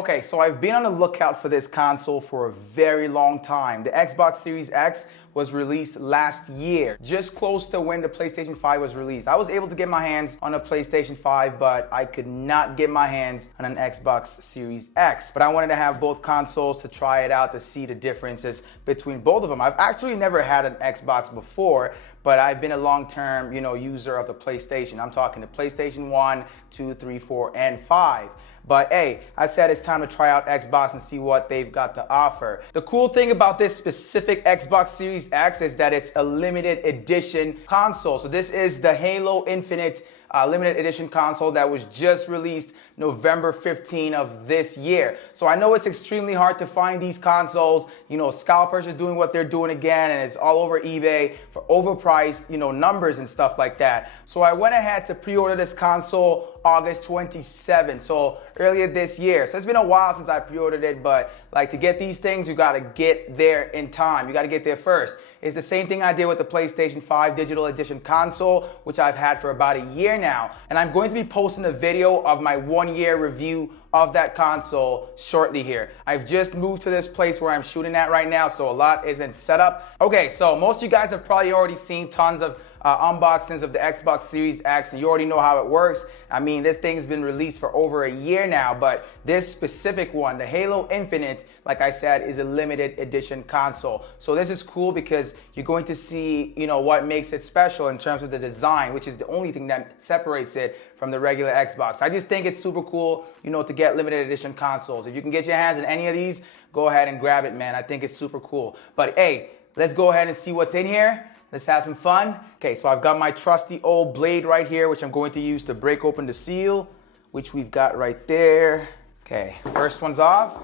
Okay, so I've been on the lookout for this console for a very long time. The Xbox Series X was released last year, just close to when the PlayStation 5 was released. I was able to get my hands on a PlayStation 5, but I could not get my hands on an Xbox Series X. But I wanted to have both consoles to try it out to see the differences between both of them. I've actually never had an Xbox before, but I've been a long-term, user of the PlayStation. I'm talking the PlayStation 1, 2, 3, 4, and 5. But hey, I said it's time to try out Xbox and see what they've got to offer. The cool thing about this specific Xbox Series X is that it's a limited edition console. So this is the Halo Infinite limited edition console that was just released November 15 of this year. So I know it's extremely hard to find these consoles. Scalpers are doing what they're doing again, and it's all over eBay for overpriced, numbers and stuff like that. So I went ahead to pre-order this console August 27, so earlier this year. So it's been a while since I pre-ordered it, but to get these things, you gotta get there in time. You gotta get there first. It's the same thing I did with the PlayStation 5 Digital Edition console, which I've had for about a year now. And I'm going to be posting a video of my 1-year review of that console shortly here. I've just moved to this place where I'm shooting at right now, so a lot isn't set up. Okay, so most of you guys have probably already seen tons of unboxings of the Xbox Series X, and you already know how it works. I mean, this thing's been released for over a year now, but this specific one, the Halo Infinite, like I said, is a limited edition console. So this is cool because you're going to see, what makes it special in terms of the design, which is the only thing that separates it from the regular Xbox. I just think it's super cool, to get limited edition consoles. If you can get your hands on any of these, go ahead and grab it, man. I think it's super cool. But hey, let's go ahead and see what's in here. Let's have some fun. Okay, so I've got my trusty old blade right here, which I'm going to use to break open the seal, which we've got right there. Okay, first one's off.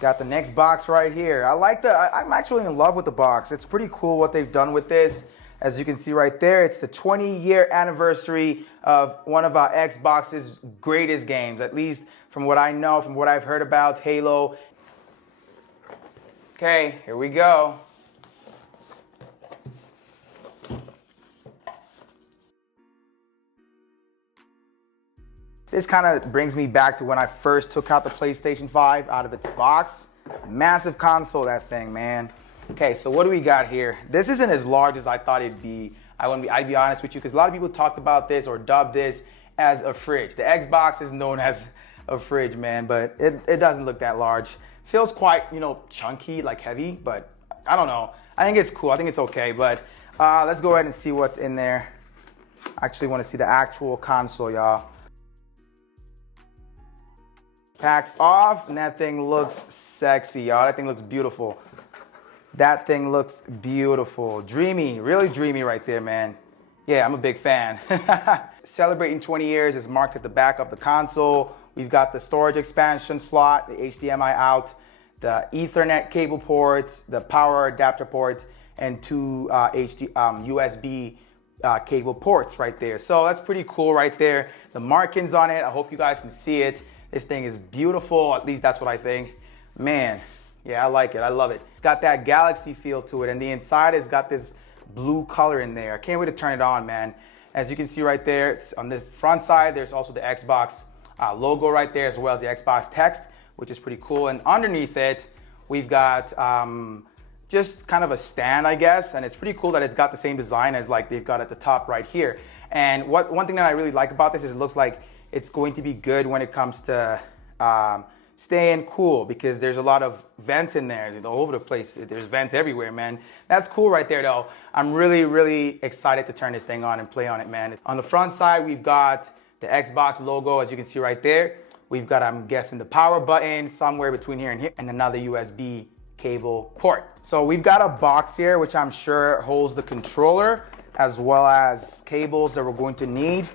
Got the next box right here. I'm actually in love with the box. It's pretty cool what they've done with this. As you can see right there, it's the 20-year anniversary of one of our Xbox's greatest games, at least from what I know, from what I've heard about, Halo. Okay, here we go. This kind of brings me back to when I first took out the PlayStation 5 out of its box. Massive console, that thing, man. Okay, so what do we got here? This isn't as large as I thought it'd be. I'd be honest with you, because a lot of people talked about this or dubbed this as a fridge. The Xbox is known as a fridge, man, but it doesn't look that large. Feels quite, chunky, heavy, but I don't know. I think it's cool. I think it's okay, but let's go ahead and see what's in there. I actually want to see the actual console, y'all. Packs off, and that thing looks sexy, y'all. That thing looks beautiful. That thing looks beautiful. Dreamy, really dreamy right there, man. Yeah, I'm a big fan. Celebrating 20 years is marked at the back of the console. We've got the storage expansion slot, the HDMI out, the Ethernet cable ports, the power adapter ports, and two USB cable ports right there. So that's pretty cool right there. The markings on it, I hope you guys can see it. This thing is beautiful, at least that's what I think. Man, yeah, I like it, I love it. It's got that Galaxy feel to it, and the inside has got this blue color in there. I can't wait to turn it on, man. As you can see right there, it's on the front side, there's also the Xbox logo right there, as well as the Xbox text, which is pretty cool. And underneath it, we've got just kind of a stand, I guess, and it's pretty cool that it's got the same design as they've got at the top right here. And one thing that I really like about this is it looks like it's going to be good when it comes to staying cool, because there's a lot of vents in there all over the place. There's vents everywhere, man. That's cool right there, though. I'm really, really excited to turn this thing on and play on it, man. On the front side, we've got the Xbox logo, as you can see right there. We've got, I'm guessing, the power button somewhere between here and here, and another USB cable port. So we've got a box here, which I'm sure holds the controller, as well as cables that we're going to need.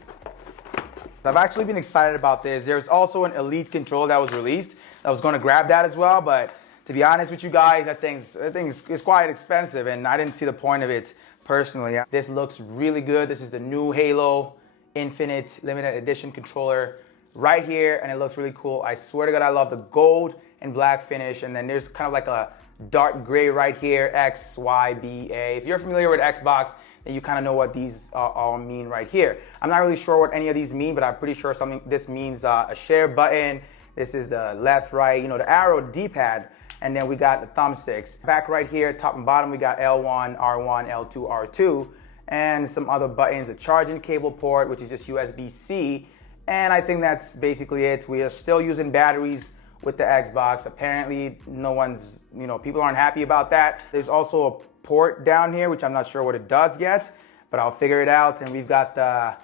I've actually been excited about this. There's also an Elite controller that was released. I was going to grab that as well, but to be honest with you guys, that thing's quite expensive, and I didn't see the point of it personally. This looks really good. This is the new Halo Infinite limited edition controller right here, and it looks really cool. I swear to God, I love the gold and black finish, and then there's kind of like a dark gray right here, X, Y, B, A. If you're familiar with Xbox, then you kind of know what these all mean right here. I'm not really sure what any of these mean, but I'm pretty sure this means a share button This is the left, right, the arrow D-pad, and then we got the thumbsticks. Back right here, top and bottom, we got L1, R1, L2, R2, and some other buttons, a charging cable port, which is just USB-C, and I think that's basically it. We are still using batteries with the Xbox. Apparently, people aren't happy about that. There's also a port down here, which I'm not sure what it does yet, but I'll figure it out, and we've got the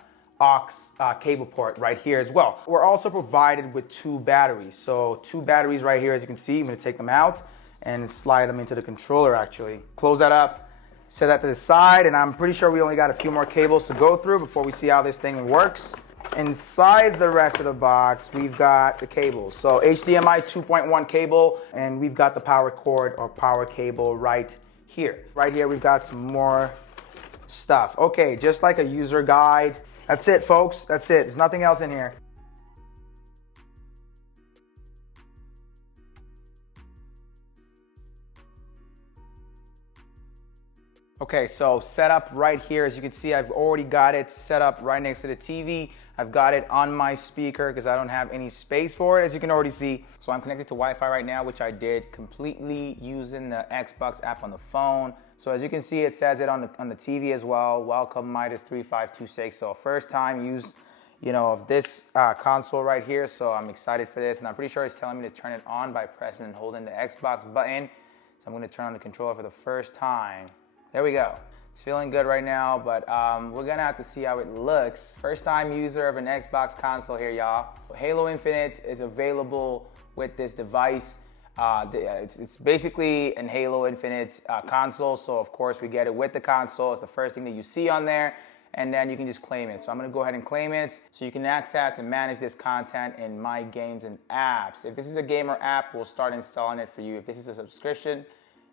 aux cable port right here as well. We're also provided with 2 batteries. So 2 batteries right here, as you can see. I'm gonna take them out and slide them into the controller actually. Close that up, set that to the side, and I'm pretty sure we only got a few more cables to go through before we see how this thing works. Inside the rest of the box, we've got the cables. So HDMI 2.1 cable, and we've got the power cord or power cable right here. Right here, we've got some more stuff. Okay, just like a user guide. That's it, folks. That's it. There's nothing else in here. Okay, so set up right here. As you can see, I've already got it set up right next to the TV. I've got it on my speaker because I don't have any space for it, as you can already see. So I'm connected to Wi-Fi right now, which I did completely using the Xbox app on the phone. So as you can see, it says it on the TV as well. Welcome Midas 3526. So first time use, of this console right here. So I'm excited for this, and I'm pretty sure it's telling me to turn it on by pressing and holding the Xbox button. So I'm going to turn on the controller for the first time. There we go. It's feeling good right now, but we're gonna have to see how it looks. First time user of an Xbox console here, y'all. Halo Infinite is available with this device. It's basically an Halo Infinite console, so of course we get it with the console. It's the first thing that you see on there, and then you can just claim it. So I'm gonna go ahead and claim it, so you can access and manage this content in My Games and Apps. If this is a gamer app, we'll start installing it for you. If this is a subscription,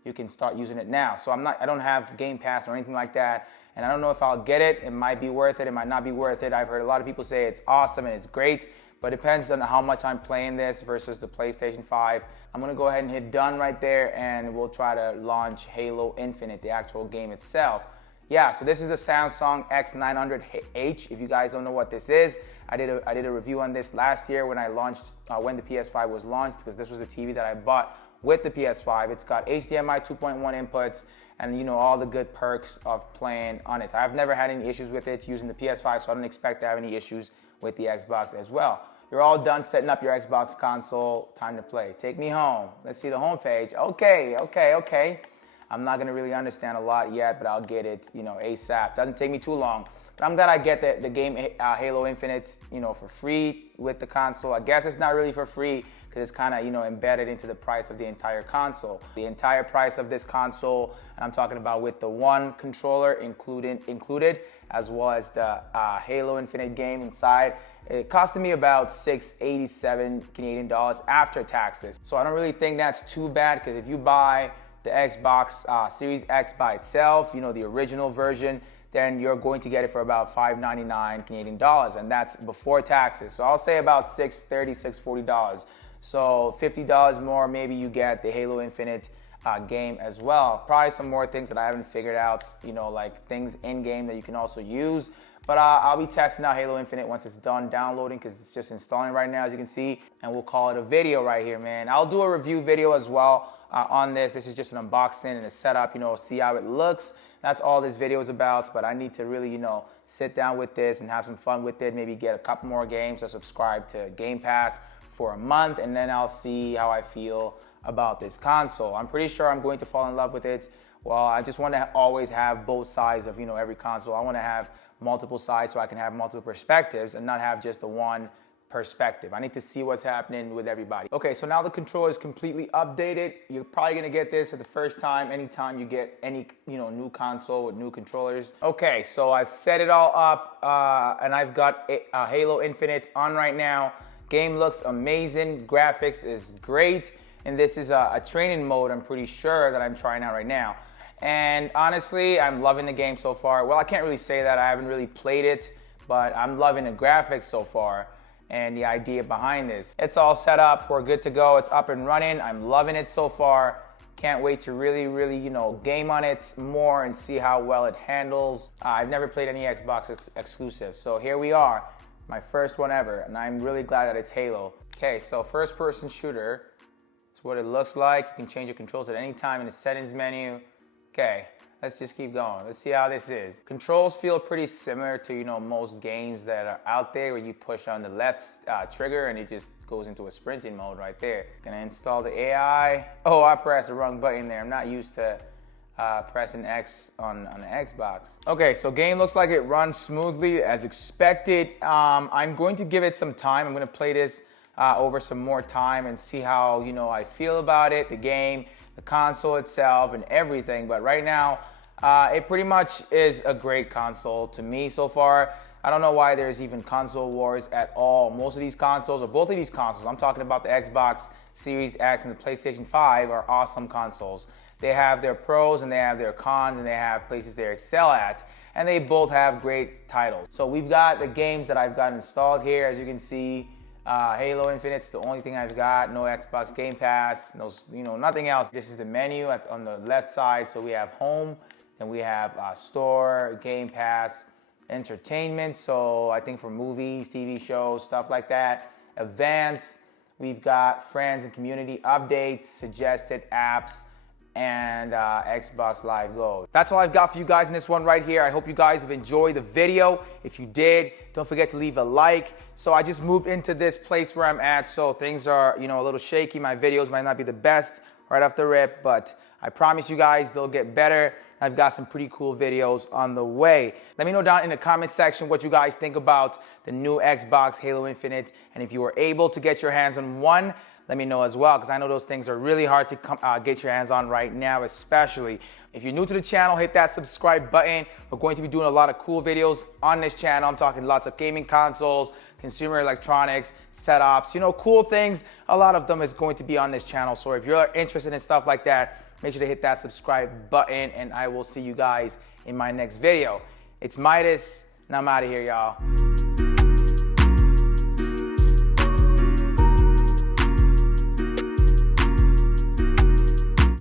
you can start using it now. So I don't have Game Pass or anything like that, and I don't know if I'll get it. It might be worth it, it might not be worth it. I've heard a lot of people say it's awesome and it's great, but it depends on how much I'm playing this versus the PlayStation 5. I'm gonna go ahead and hit done right there, and we'll try to launch Halo Infinite, the actual game itself. Yeah, so this is the Samsung X900H. If you guys don't know what this is, I did a review on this last year when when the PS5 was launched, because this was the TV that I bought with the PS5. It's got HDMI 2.1 inputs and all the good perks of playing on it. I've never had any issues with it using the PS5, so I don't expect to have any issues with the Xbox as well. You're all done setting up your Xbox console. Time to play. Take me home. Let's see the home page. Okay. I'm not gonna really understand a lot yet, but I'll get it, ASAP. Doesn't take me too long. But I'm glad I get the game Halo Infinite, for free with the console. I guess it's not really for free, because it's kind of embedded into the price of the entire console. The entire price of this console, and I'm talking about with the one controller included, as well as the Halo Infinite game inside, it costed me about $687 Canadian dollars after taxes. So I don't really think that's too bad, because if you buy the Xbox Series X by itself, the original version, then you're going to get it for about $599 Canadian dollars, and that's before taxes. So I'll say about $630, $640. So $50 more, maybe you get the Halo Infinite game as well. Probably some more things that I haven't figured out, like things in-game that you can also use. But I'll be testing out Halo Infinite once it's done downloading, because it's just installing right now, as you can see, and we'll call it a video right here, man. I'll do a review video as well on this. This is just an unboxing and a setup, see how it looks. That's all this video is about, but I need to really, sit down with this and have some fun with it, maybe get a couple more games or subscribe to Game Pass for a month, and then I'll see how I feel about this console. I'm pretty sure I'm going to fall in love with it. Well, I just want to always have both sides of, every console. I want to have multiple sides so I can have multiple perspectives and not have just the one perspective. I need to see what's happening with everybody. Okay, so now the controller is completely updated. You're probably gonna get this for the first time anytime you get any new console with new controllers. Okay, so I've set it all up and I've got Halo Infinite on right now. Game looks amazing, graphics is great, and this is a training mode, I'm pretty sure, that I'm trying out right now. And honestly, I'm loving the game so far. Well, I can't really say that, I haven't really played it, but I'm loving the graphics so far and the idea behind this. It's all set up, we're good to go, it's up and running, I'm loving it so far. Can't wait to really, game on it more and see how well it handles. I've never played any Xbox exclusive, so here we are. My first one ever, and I'm really glad that it's Halo. Okay, so first person shooter. That's what it looks like. You can change your controls at any time in the settings menu. Okay, let's just keep going. Let's see how this is. Controls feel pretty similar to, you know, most games that are out there where you push on the left trigger and it just goes into a sprinting mode right there. Gonna install the AI. Oh, I pressed the wrong button there. I'm not used to pressing X on the Xbox. Okay, so game looks like it runs smoothly as expected. I'm going to give it some time. I'm gonna play this over some more time and see how, you know, I feel about it, the game, the console itself, and everything. But right now, it pretty much is a great console to me so far. I don't know why there's even console wars at all. Most of these consoles, or both of these consoles, I'm talking about the Xbox Series X and the PlayStation 5, are awesome consoles. They have their pros and they have their cons and they have places they excel at. And they both have great titles. So we've got the games that I've got installed here. As you can see, Halo Infinite's the only thing I've got. No Xbox Game Pass, no, you know, nothing else. This is the menu on the left side. So we have home, then we have store, Game Pass, entertainment. So I think for movies, TV shows, stuff like that. Events, we've got friends and community updates, suggested apps, and Xbox Live Gold. That's all I've got for you guys in this one right here. I hope you guys have enjoyed the video. If you did, don't forget to leave a like. So I just moved into this place where I'm at, so things are, you know, a little shaky. My videos might not be the best right off the rip, but I promise you guys they'll get better. I've got some pretty cool videos on the way. Let me know down in the comment section what you guys think about the new Xbox Halo Infinite, and if you were able to get your hands on one, let me know as well, because I know those things are really hard to get your hands on right now, especially. If you're new to the channel, hit that subscribe button. We're going to be doing a lot of cool videos on this channel. I'm talking lots of gaming consoles, consumer electronics, setups, you know, cool things. A lot of them is going to be on this channel. So if you're interested in stuff like that, make sure to hit that subscribe button, and I will see you guys in my next video. It's Midas, and I'm out of here, y'all.